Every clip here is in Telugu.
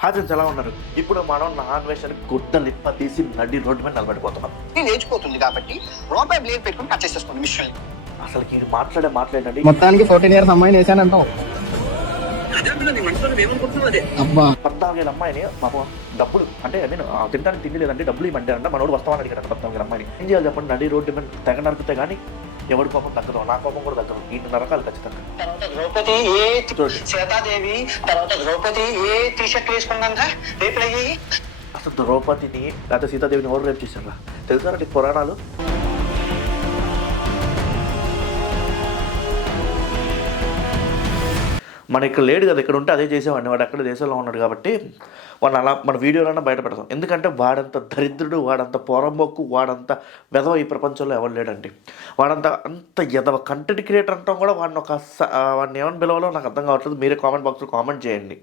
హాజరు ఎలా ఉన్నారు? ఇప్పుడు మనం నాన్ వెజ్ అని గుడ్డ లిప్ప తీసి నడి రోడ్డు మీద నిలబడిపోతున్నాం. లేచిపోతుంది కాబట్టి రూపాయి బ్లేడ్ పెట్టుకుని కట్ చేసేసుకోండి మిషన్. అసలు ఈ మాట్లాడండి మొత్తానికి 14 years అమ్మాయిని వేసానంటాం. 14 అమ్మాయిని పాపం డబ్బులు అంటే నేను తింటానికి తిండి లేదంటే డబ్బులు ఇవ్వండి అంటే మనోడు వస్తామని అడిగాడు. 14 అమ్మాయిని ఏం చేయాలి చెప్పండి? నడి రోడ్డు మీద తెగ నరికితే కానీ ఎవరి కోపం తగ్గదు, నా కోపం కూడా తగ్గదు. ఈ నరకాలు ఖచ్చితంగా. తర్వాత ద్రౌపది సీతాదేవి తర్వాత ద్రౌపది ఏ టీ షర్ట్ వేసుకున్నారా రేపు అయ్యి అసలు ద్రౌపదిని లేకపోతే సీతాదేవిని ఎవరు రేపు చేశారా తెలుసా నీకు పురాణాలు? మన ఇక్కడ లేడు కదా, ఇక్కడ ఉంటే అదే చేసేవాడిని. వాడు అక్కడ దేశంలో ఉన్నాడు కాబట్టి వాడిని అలా మన వీడియోలన్నా బయట పెడతాం. ఎందుకంటే వాడంత దరిద్రుడు, వాడంత పొరమొక్కు, వాడంత వెధవ ఈ ప్రపంచంలో ఎవరు లేడండి. అంత ఎదవ కంటెంట్ క్రియేటర్ అంటాం కూడా వాడిని ఏమని పిలవాలో నాకు అర్థం కావట్లేదు. మీరే కామెంట్ బాక్స్లో కామెంట్ చేయండి.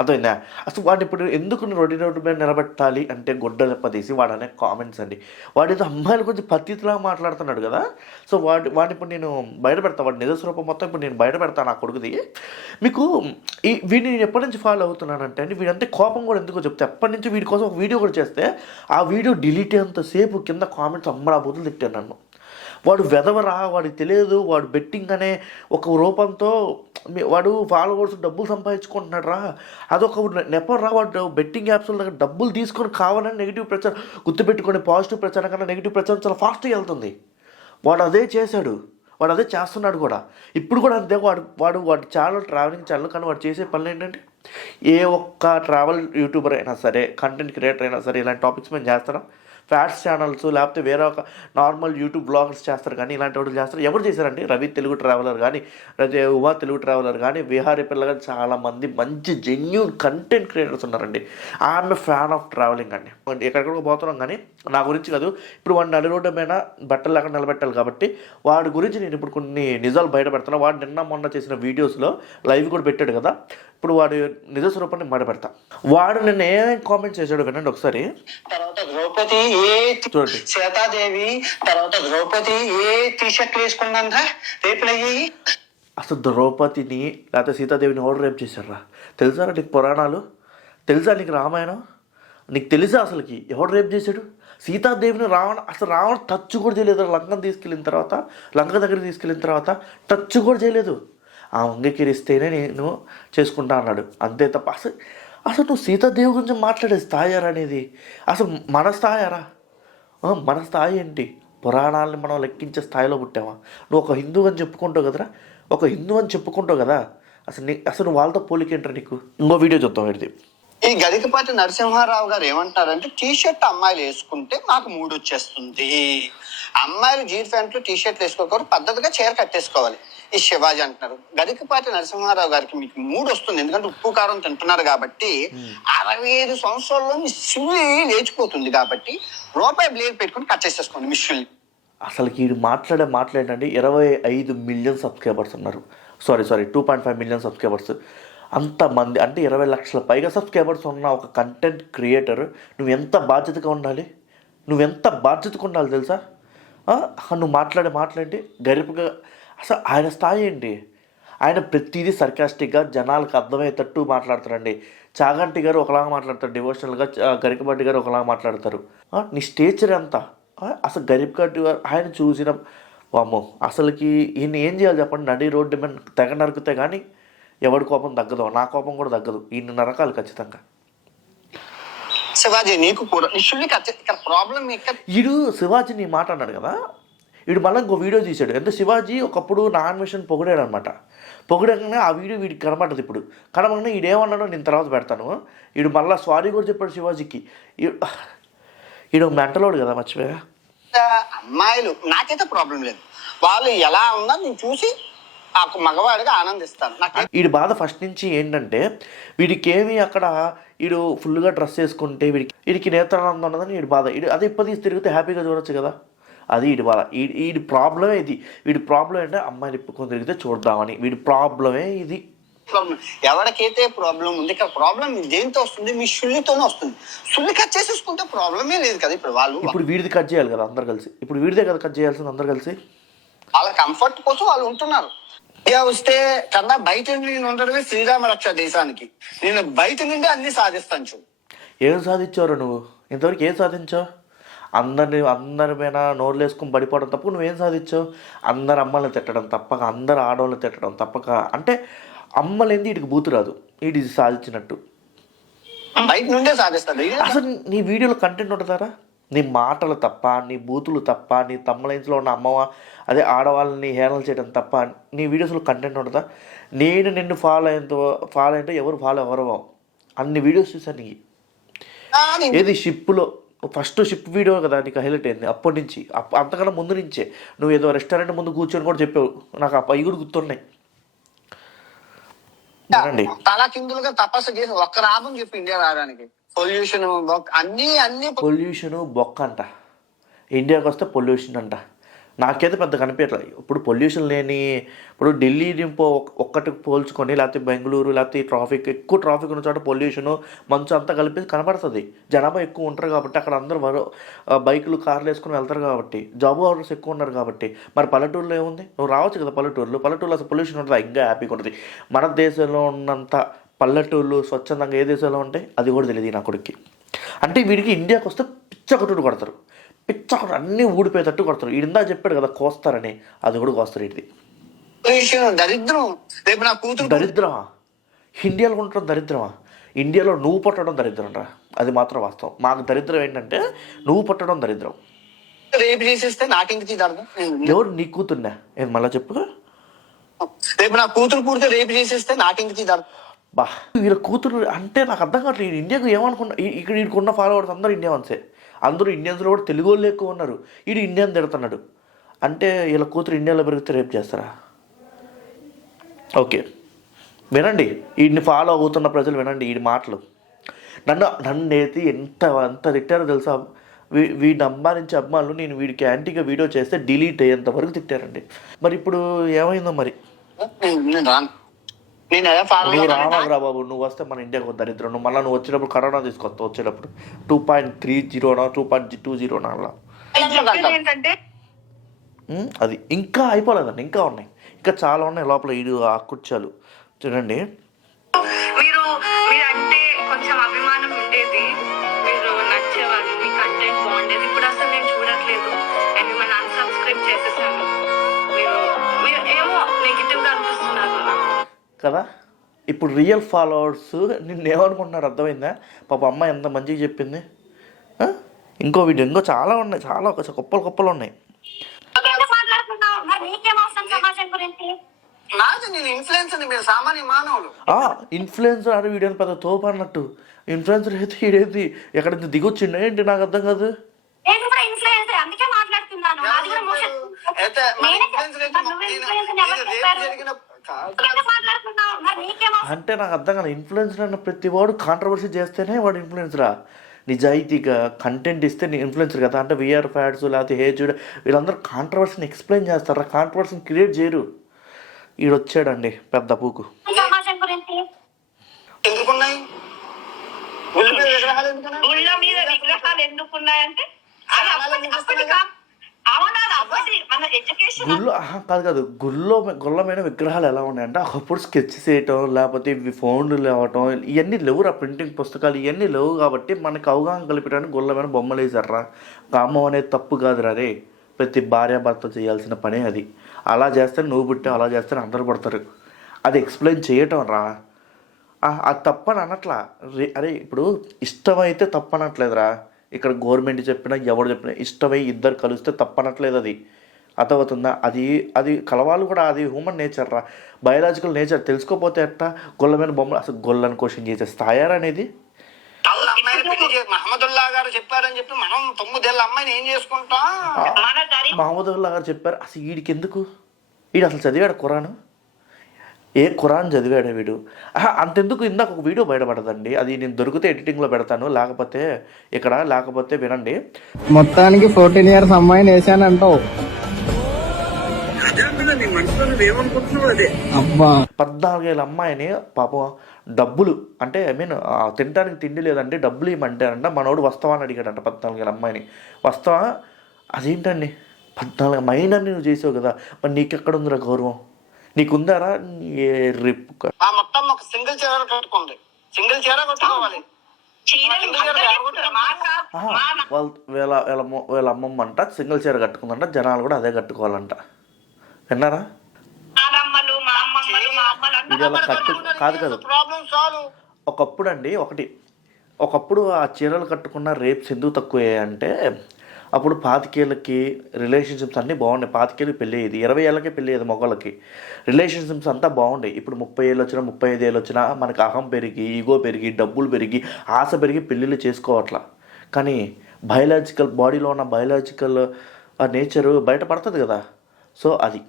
అర్థమైందా? అసలు వాడిని ఇప్పుడు ఎందుకు రోడ్డు మీద నిలబెట్టాలి అంటే గుడ్డ దెబ్బతీసి వాడనే కామెంట్స్ అండి. వాడేదో అమ్మాయిల గురించి పద్ధతిలా మాట్లాడుతున్నాడు కదా. సో వాడిని ఇప్పుడు నేను బయట పెడతాను. వాడి నిజ స్వరూపం మొత్తం ఇప్పుడు నేను బయట పెడతాను నా కొడుకుది. మీకు వీడిని నేను ఎప్పటి నుంచి ఫాలో అవుతున్నానంటే అండి, వీడంతే కోపం కూడా ఎందుకో చెప్తే ఎప్పటి నుంచి వీడి కోసం ఒక వీడియో కూడా చేస్తే ఆ వీడియో డిలీట్ అయ్యేంతసేపు కింద కామెంట్స్ అమ్మడా బుద్ధులు తిట్టాను నన్ను. వాడు వెదవరా, వాడికి తెలియదు, వాడు బెట్టింగ్ అనే ఒక రూపంతో వాడు ఫాలోవర్స్ డబ్బులు సంపాదించుకుంటున్నాడు రా, అదొక నెపరా. వాడు బెట్టింగ్ యాప్స్లో దగ్గర డబ్బులు తీసుకొని కావాలని నెగిటివ్ ప్రచారం గుర్తుపెట్టుకొని, పాజిటివ్ ప్రచారం కన్నా నెగిటివ్ ప్రచారం చాలా ఫాస్ట్గా వెళ్తుంది. వాడు అదే చేశాడు, వాడు అదే చేస్తున్నాడు కూడా. ఇప్పుడు కూడా అంతే. వాడు ఛానల్ ట్రావెలింగ్ ఛానల్, కానీ వాడు చేసే పనులు ఏంటంటే ఏ ఒక్క ట్రావెల్ యూట్యూబర్ అయినా సరే, కంటెంట్ క్రియేటర్ అయినా సరే ఇలాంటి టాపిక్స్ మేము చేస్తారా? ఫ్యాట్స్ ఛానల్స్ లేకపోతే వేరే ఒక నార్మల్ యూట్యూబ్ బ్లాగర్స్ చేస్తారు, కానీ ఇలాంటి వాడు చేస్తారు. ఎవరు చేశారండి? రవి తెలుగు ట్రావెలర్ కానీ, లేకపోతే ఉమా తెలుగు ట్రావెలర్ కానీ, విహారీ పిల్ల కానీ చాలామంది మంచి జెన్యూన్ కంటెంట్ క్రియేటర్స్ ఉన్నారండి. ఐఎమ్ ఫ్యాన్ ఆఫ్ ట్రావెలింగ్ అండి. ఎక్కడికో పోతున్నాం కానీ నా గురించి కాదు. ఇప్పుడు వాడిని నడి రోడ్డు మీద బట్టలు లేకుండా నిలబెట్టాలి కాబట్టి వాడి గురించి నేను ఇప్పుడు కొన్ని నిజాలు బయట పెడతాను. వాడు నిన్న మొన్న చేసిన వీడియోస్లో లైవ్ కూడా పెట్టాడు కదా. ఇప్పుడు వాడి నిజ స్వరూపాన్ని బయట పెడతా. వాడు నిన్న ఏమేమి కామెంట్స్ చేశాడు వినండి ఒకసారి. తర్వాత ద్రౌపది చూడండి, సీతాదేవి తర్వాత ద్రౌపది ఏ టీ షర్ట్ వేసుకున్నారా రేపు అయ్యి. అసలు ద్రౌపదిని లేకపోతే సీతాదేవిని ఎవరు రేపు చేశారా తెలుసా నీకు? పురాణాలు తెలుసా నీకు? రామాయణం నీకు తెలుసా? అసలుకి ఎవరు రేపు చేశాడు? సీతాదేవిని రావణ టచ్ కూడా చేయలేదు. లంక దగ్గరికి తీసుకెళ్ళిన తర్వాత టచ్ కూడా చేయలేదు. ఆ అంగీకరిస్తేనే నేను చేసుకుంటా అన్నాడు, అంతే తప్ప అసలు నువ్వు సీతాదేవి గురించి మాట్లాడే స్థాయారా అనేది అసలు మన స్థాయారా? మన స్థాయి ఏంటి? పురాణాలని మనం లెక్కించే స్థాయిలో పుట్టావా? నువ్వు ఒక హిందువు అని చెప్పుకుంటావు కదా. అసలు వాళ్ళతో పోలికేంటారు నీకు? ఇంకో వీడియో చూద్దాం. ఇది ఈ గరికపాటి నరసింహారావు గారు ఏమంటారంటే, టీ షర్ట్ అమ్మాయిలు వేసుకుంటే మాకు మూడు వచ్చేస్తుంది, అమ్మాయిలు జీన్ ప్యాంట్లు టీ షర్ట్లు వేసుకోకూడదు, పద్ధతిగా చీర కట్టేసుకోవాలి. ఈ శివాజీ అంటున్నారు. గరికపాటి నరసింహారావు గారికి మీకు మూడు వస్తుంది, ఎందుకంటే ఉప్పు కారం తింటున్నారు కాబట్టి. 65 సంవత్సరాల్లో మీ శివుడి లేచిపోతుంది కాబట్టి రూపాయి బ్లేడ్ పెట్టుకుని కట్ చేసేసుకోండి మిషన్. అసలు వీడు మాట్లాడండి 25 మిలియన్ సబ్స్క్రైబర్స్ ఉన్నారు. Sorry 2.5 million subscribers. అంతమంది అంటే 20 లక్షల పైగా సబ్స్క్రైబర్స్ ఉన్న ఒక కంటెంట్ క్రియేటర్ నువ్వు ఎంత బాధ్యతగా ఉండాలి తెలుసా? నువ్వు మాట్లాడి గరిపగా అసలు ఆయన స్థాయి ఏంటి? ఆయన ప్రతిదీ సర్కాస్టిక్గా జనాలకు అర్థమయ్యేటట్టు మాట్లాడతారండి. చాగంటి గారు ఒకలాగా మాట్లాడతారు డివోషనల్గా, గరికపాటి గారు ఒకలాగా మాట్లాడతారు. నీ స్టేచర్ ఎంత? అసలు గరికపాటి గారు ఆయన చూసిన వామ్మో, అసలుకి ఈయన ఏం చేయాలి చెప్పండి? నడి రోడ్డు మీద తెగ నరికితే కానీ ఎవడి కోపం తగ్గదు, నా కోపం కూడా తగ్గదు. ఈయన నరకాలు ఖచ్చితంగా. శివాజీ నీకు కూడా ప్రాబ్లం. వీడు శివాజీ నీ మాట అన్నాడు కదా, వీడు మళ్ళీ ఇంకో వీడియో తీశాడు. అంటే శివాజీ ఒకప్పుడు నాన్ వెజ్ని పొగిడాడు అనమాట. పొగిడగానే ఆ వీడియో వీడికి కనబడ్డది. ఇప్పుడు కనబడినా వీడేమన్నాడో నేను తర్వాత పెడతాను. వీడు మళ్ళీ సారీ కూడా చెప్పాడు శివాజీకి. వీడు మెంటలోడు కదా, మర్చిపోయా. అమ్మాయిలు నాకైతే ప్రాబ్లం లేదు, వాళ్ళు ఎలా ఉన్నా నేను చూసి మగవాడిగా ఆనందిస్తాను. వీడి బాధ ఫస్ట్ నుంచి ఏంటంటే వీడికి ఏమి అక్కడ వీడు ఫుల్గా డ్రెస్ వేసుకుంటే వీడికి నేత్రానందం ఉన్నదని వీడి బాధ. అదే ఇప్పటి తిరిగితే హ్యాపీగా చూడొచ్చు కదా. అది వీడి బాధ. వీడి ప్రాబ్లమే ఇది. వీడి ప్రాబ్లం ఏంటంటే అమ్మాయిని ఇప్పుకొని తిరిగితే చూద్దామని. వీడి ప్రాబ్లమే ఇది. ఎవరికైతే ప్రాబ్లం ఉంది, ఇక్కడ ప్రాబ్లం దేంతో వస్తుంది? మీ సుల్లితోనే వస్తుంది. సుల్లి కట్ చేసేసుకుంటే ప్రాబ్లమే లేదు కదా. ఇప్పుడు వీడిది కట్ చేయాలి కదా అందరు కలిసి. ఇప్పుడు వీడిదే కదా కట్ చేయాల్సింది అందరు కలిసి. వాళ్ళ కంఫర్ట్ కోసం వాళ్ళు ఉంటున్నారు. ఇండియా వస్తే కన్నా బయట నుండి ఉండడమే శ్రీరామ రక్ష దేశానికి. నేను బయట నుండి అన్ని సాధిస్తాను చూడు. ఏం సాధించావు నువ్వు? ఇంతవరకు ఏం సాధించావు? అందరి మీద నోరు వేసుకొని పడిపోవడం తప్ప నువ్వేం సాధించావు? అందరు అమ్మల్ని తిట్టడం తప్పక, అందరు ఆడవాళ్ళని తిట్టడం తప్పక. అంటే అమ్మలేంది వీడికి బూతు రాదు, వీడి సాధించినట్టు. బయట నుండే సాధిస్తాను. అసలు నీ వీడియోలో కంటెంట్ ఉంటుందారా? నీ మాటలు తప్ప, నీ బూతులు తప్ప, నీ తమ్ములైన్స్లో ఉన్న అదే ఆడవాళ్ళని హేళన చేయడం తప్ప నీ వీడియోస్లో కంటెంట్ ఉంటుందా? నేను నిన్ను ఫాలో అయితే ఎవరు ఫాలో అవ్వరు. అన్ని వీడియోస్ చూసాను నీకు. ఏది షిప్లో ఫస్ట్ షిప్ వీడియో కదా నీకు హైలైట్ అయింది. అప్పటి నుంచి అంతకన్నా ముందు నుంచే నువ్వు ఏదో రెస్టారెంట్ ముందు కూర్చొని కూడా చెప్పావు. నాకు ఆ పై కూడా గుర్తున్నాయి. తలా కిందులుగా తపస్సు చేసి ఒక్క లాభం చెప్పి ఇండియా రావడానికి. పొల్యూషన్ అన్ని పొల్యూషన్ బొక్క అంట. ఇండియాకి వస్తే పొల్యూషన్ అంట. నాకైతే పెద్ద కనిపించట్లేదు. ఇప్పుడు పొల్యూషన్ లేని, ఇప్పుడు ఢిల్లీ ఒక్కటి పోల్చుకొని, లేకపోతే బెంగళూరు, లేకపోతే ఎక్కువ ట్రాఫిక్ ఉన్న చోట పొల్యూషను మంచు అంతా కలిపి కనపడుతుంది. జనాభా ఎక్కువ ఉంటారు కాబట్టి అక్కడ అందరూ బైకులు కార్లు వేసుకుని వెళ్తారు కాబట్టి, జాబ్ హోల్డర్స్ ఎక్కువ ఉన్నారు కాబట్టి. మరి పల్లెటూరులో ఏముంది? నువ్వు రావచ్చు కదా పల్లెటూరులో అసలు పొల్యూషన్ ఉంటుంది, ఇంకా హ్యాపీగా ఉంటుంది. మన దేశంలో ఉన్నంత పల్లెటూళ్ళు స్వచ్ఛందంగా ఏ దేశంలో ఉంటాయి అది కూడా తెలియదు నా కొడుక్కి. అంటే వీడికి ఇండియాకి వస్తే పిచ్చకొట్టుడు కొడతారు. పిచ్చకొట్టు అన్నీ ఊడిపోయేటట్టు కొడతారు. ఇందా చెప్పాడు కదా కోస్తారని, అది కూడా కోస్తారు. ఇది దరిద్రం. రేపు నా కూతురు దరిద్రమా? ఇండియాలో ఉండటం దరిద్రమా? ఇండియాలో నువ్వు పుట్టడం దరిద్రం రా, అది మాత్రం వాస్తవం. మాకు దరిద్రం ఏంటంటే నువ్వు పుట్టడం దరిద్రం. రేపు చేసేస్తే నాకెందుకు దరిద్రం? ఎవరు నీ కూతుర్నా? ఏం మళ్ళీ చెప్పు. రేపు నా కూతురు పూర్తి రేపు చేసేస్తే నాకెందుకు దరిద్రం? బా వీళ్ళ కూతురు అంటే నాకు అర్థం కావట్లేదు. ఇండియాకు ఏమనుకున్నా? ఇక్కడ వీడికున్న ఫాలోవర్స్ అందరూ ఇండియన్సే. అందరూ ఇండియన్స్లో కూడా తెలుగు వాళ్ళు ఎక్కువ ఉన్నారు. వీడు ఇండియన్ తిడుతున్నాడు అంటే వీళ్ళ కూతురు ఇండియాలో పెరిగితే రేపు చేస్తారా? ఓకే వినండి, వీడిని ఫాలో అవుతున్న ప్రజలు వినండి వీడి మాటలు. నన్ను అయితే ఎంత తిట్టారో తెలుసా? వీడిని అభిమానించే అభిమానులు నేను వీడికి యాంటీగా వీడియో చేస్తే డిలీట్ అయ్యేంత వరకు తిట్టారండి. మరి ఇప్పుడు ఏమైందో మరి? నువ్వు రావాలరా బాబు, నువ్వు వస్తే మన ఇండియాకు దరిద్రం. నువ్వు మళ్ళీ నువ్వు వచ్చేటప్పుడు కరోనా తీసుకొస్తావు. వచ్చేటప్పుడు 2.30 2.20 అలా. అది ఇంకా అయిపోలేదండి, ఇంకా ఉన్నాయి, ఇంకా చాలా ఉన్నాయి లోపల. ఈడు ఆ కుర్చాలు చూడండి. అంటే కొంచెం అభిమానం ఉండేది, మీరు నచ్చేవాళ్ళు, మీ కంటెంట్ బాగుండేది. ఇప్పుడు అసలు నేను చూడట్లేదు అండ్ మిమ్మల్ని అన్సబ్స్క్రైబ్ చేసేసాను. మీరు ఏమో నెగిటివ్ గా అనిపిస్తున్నారు కదా. ఇప్పుడు రియల్ ఫాలోవర్స్ నిన్ను ఏమనుకుంటున్నారు అర్థమైందా? పాప అమ్మ ఎంత మంచిగా చెప్పింది. ఇంకో వీడియో ఇంకో చాలా ఉన్నాయి, చాలా కుప్పలు ఉన్నాయి. ఇన్ఫ్లుయెన్సర్ ఆడ వీడియో పెద్ద తోపు అన్నట్టు. ఇన్ఫ్లుయెన్సర్ అయితే ఈడేది ఎక్కడ నుంచి దిగొచ్చిండే ఏంటి నాకు అర్థం కాదు. అంటే నాకు అర్థం కాదు. ఇన్ఫ్లుయెన్సర్ అన్న ప్రతి వాడు కాంట్రవర్సీ చేస్తేనే వాడు ఇన్ఫ్లుయెన్సరా? నిజాయితీగా కంటెంట్ ఇస్తే నీ ఇన్ఫ్లుయెన్సర్ కదా. అంటే విఆర్ ఫ్యాడ్స్ లేకపోతే హే చూడ వీళ్ళందరూ కాంట్రవర్సీని ఎక్స్ప్లెయిన్ చేస్తారా, కాంట్రవర్సీని క్రియేట్ చేయరు. ఈడొచ్చాడండి పెద్ద పూకు. గుళ్ళో కాదు గుళ్ళమైన విగ్రహాలు ఎలా ఉన్నాయంటే ఒకప్పుడు స్కెచ్ చేయటం లేకపోతే ఇవి ఫోన్లు లేవటం ఇవన్నీ లేవురా. ప్రింటింగ్ పుస్తకాలు ఇవన్నీ లేవు కాబట్టి మనకు అవగాహన కల్పించడానికి గుళ్ళమైన బొమ్మలు వేసారా. కామం అనేది తప్పు కాదురా రే, ప్రతి భార్యాభర్త చేయాల్సిన పనే అది. అలా చేస్తే నువ్వు పుట్టావు, అలా చేస్తే అందరూ పడతారు. అది ఎక్స్ప్లెయిన్ చేయటం రా, అది తప్పని అనట్లా. అరే ఇప్పుడు ఇష్టమైతే తప్పనట్లేదురా. ఇక్కడ గవర్నమెంట్ చెప్పినా ఎవరు చెప్పినా ఇష్టమై ఇద్దరు కలిస్తే తప్పనట్లేదు. అది అర్థమవుతుందా? అది కలవాలి కూడా, అది హ్యూమన్ నేచర్ రా, బయలాజికల్ నేచర్. తెలుసుకోపోతే ఎట్టా? గొల్లమైన బొమ్మలు అసలు గొల్లని క్వశ్చన్ చేసే స్థాయారా అనేది. మహమ్మదుల్లా గారు చెప్పారని చెప్పి మనం 9 ఏళ్ళ అమ్మాయిని ఏం చేసుకుంటాం? మహమ్మదుల్లా గారు చెప్పారు. అసలు వీడికి ఎందుకు? వీడు అసలు చదివాడు ఖురాను? ఏ ఖురాన్ చదివాడు వీడు? అంతెందుకు, ఇందాక ఒక వీడియో బయటపడదండి, అది నేను దొరికితే ఎడిటింగ్లో పెడతాను, లేకపోతే వినండి. మొత్తానికి 14 years అమ్మాయిని వేసానంటావు. 14 ఏళ్ళ అమ్మాయిని పాపం డబ్బులు అంటే తినడానికి తిండి లేదంటే డబ్బులు ఇవ్వమంటారంట. మనోడు వస్తావా అని అడిగాడంట 14 ఏళ్ళ అమ్మాయిని. వస్తావా? అదేంటండి 14 మైనర్ని నువ్వు చేసావు కదా, మరి నీకెక్కడ ఉందిరా గౌరవం? నీకుందారా ఏ రిప్ ఆ మొత్తం ఒక సింగిల్ చీర కట్టుకోండి, సింగిల్ చీర కట్టుకోవాలి. చీరలు వాళ్ళు వీళ్ళ అమ్మమ్మ అంట సింగిల్ చీర కట్టుకుందంట, జనాలు కూడా అదే కట్టుకోవాలంట. విన్నారా? మా అమ్మలు మా అమ్మమ్మలు మా అమ్మలు ఇది అలా కాదు. Problem solve. ఒకప్పుడు ఆ చీరలు కట్టుకున్న రేప్స్ ఎందుకు తక్కువ అంటే అప్పుడు 25 ఏళ్ళకి రిలేషన్షిప్స్ అన్నీ బాగున్నాయి. 25 ఏళ్ళకి పెళ్ళి అయ్యేది, 20 ఏళ్ళకే పెళ్ళి అయ్యేది మగవాళ్ళకి. రిలేషన్షిప్స్ అంతా బాగుండే. ఇప్పుడు 30 ఏళ్ళు వచ్చినా 35 ఏళ్ళు వచ్చినా మనకి అహం పెరిగి, ఈగో పెరిగి, డబ్బులు పెరిగి, ఆశ పెరిగి పెళ్ళిళ్ళు చేసుకోవట్లా. కానీ బాడీలో ఉన్న బయలాజికల్ నేచరు బయటపడుతుంది కదా. సో అది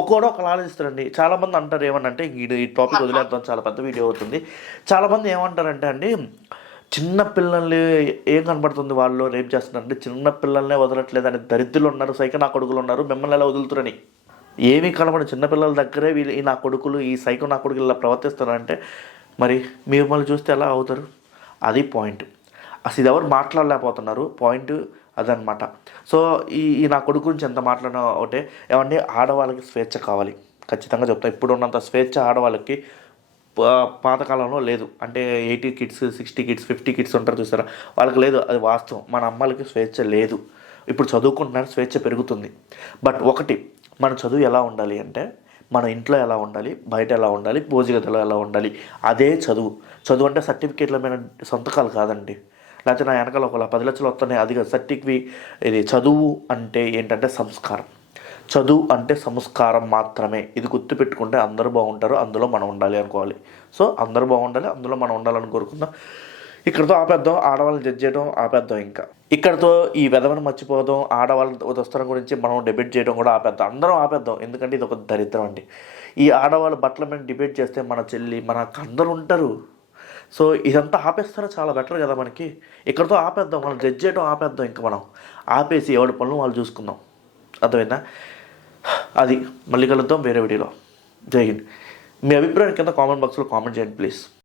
ఒక్కోడో ఒకలా ఆలోచిస్తారండి. చాలామంది అంటారు ఏమనంటే, ఈ టాపిక్ వదిలేద్దాం, చాలా పెద్ద వీడియో అవుతుంది. చాలామంది ఏమంటారంటే అండి, చిన్న పిల్లల్ని ఏం కనబడుతుంది వాళ్ళు రేప్ చేస్తున్నారంటే, చిన్న పిల్లల్నే వదలట్లేదని దరిద్రులు ఉన్నారు, సైకో నా కొడుకులు ఉన్నారు, మిమ్మల్ని ఎలా వదులుతారని. ఏమీ కనబడి చిన్నపిల్లల దగ్గరే వీళ్ళు ఈ నా కొడుకులు, ఈ సైకో నా కొడుకులు ఇలా ప్రవర్తిస్తారంటే మరి మిమ్మల్ని చూస్తే ఎలా అవుతారు? అది పాయింట్. అసలు ఇది ఎవరు మాట్లాడలేకపోతున్నారు, పాయింట్ అదనమాట. సో ఈ నా కొడుకు గురించి ఎంత మాట్లాడినా ఒకటే, ఏమంటే ఆడవాళ్ళకి స్వేచ్ఛ కావాలి. ఖచ్చితంగా చెప్తాను, ఇప్పుడు ఉన్నంత స్వేచ్ఛ ఆడవాళ్ళకి పాతకాలంలో లేదు. అంటే 80 కిడ్స్, 60 కిడ్స్, 50 కిడ్స్ ఉంటారు చూసారా, వాళ్ళకి లేదు. అది వాస్తవం. మన అమ్మాయిలకి స్వేచ్ఛ లేదు. ఇప్పుడు చదువుకుంటున్నారు, స్వేచ్ఛ పెరుగుతుంది. బట్ ఒకటి, మన చదువు ఎలా ఉండాలి అంటే, మన ఇంట్లో ఎలా ఉండాలి, బయట ఎలా ఉండాలి, భోజగదిలో ఎలా ఉండాలి, అదే చదువు. చదువు అంటే సర్టిఫికేట్ల మీద సంతకాలు కాదండి. లేకపోతే నా వెనకాల ఒక 10 లక్షలు వస్తున్నాయి, అది సర్టిఫికేట్. ఇది చదువు అంటే ఏంటంటే సంస్కారం. చదువు అంటే సంస్కారం మాత్రమే. ఇది గుర్తుపెట్టుకుంటే అందరూ బాగుంటారు, అందులో మనం ఉండాలి అనుకోవాలి. సో అందరూ బాగుండాలి, అందులో మనం ఉండాలని కోరుకుందాం. ఇక్కడతో ఆపేద్దాం, ఆడవాళ్ళని జడ్జ్ చేయడం ఆపేద్దాం. ఇంకా ఇక్కడతో ఈ వెధవను మర్చిపోదాం, ఆడవాళ్ళ ఉదస్తరం గురించి మనం డిబేట్ చేయడం కూడా ఆపేద్దాం, అందరం ఆపేద్దాం. ఎందుకంటే ఇది ఒక దరిద్రం అండి. ఈ ఆడవాళ్ళ బట్టల మీద డిబేట్ చేస్తే మన చెల్లి, మనకు అందరూ ఉంటారు. సో ఇదంతా ఆపేస్తారో చాలా బెటర్ కదా మనకి. ఇక్కడతో ఆపేద్దాం, మనం జడ్జ్ చేయడం ఆపేద్దాం. ఇంకా మనం ఆపేసి ఎవరి పనులు వాళ్ళు చూసుకుందాం. అర్థమైందా? అది మళ్ళీ కలుద్దాం వేరే వీడియోలో. జై హింద్. మీ అభిప్రాయం కింద కామెంట్ బాక్స్లో కామెంట్ చేయండి ప్లీజ్.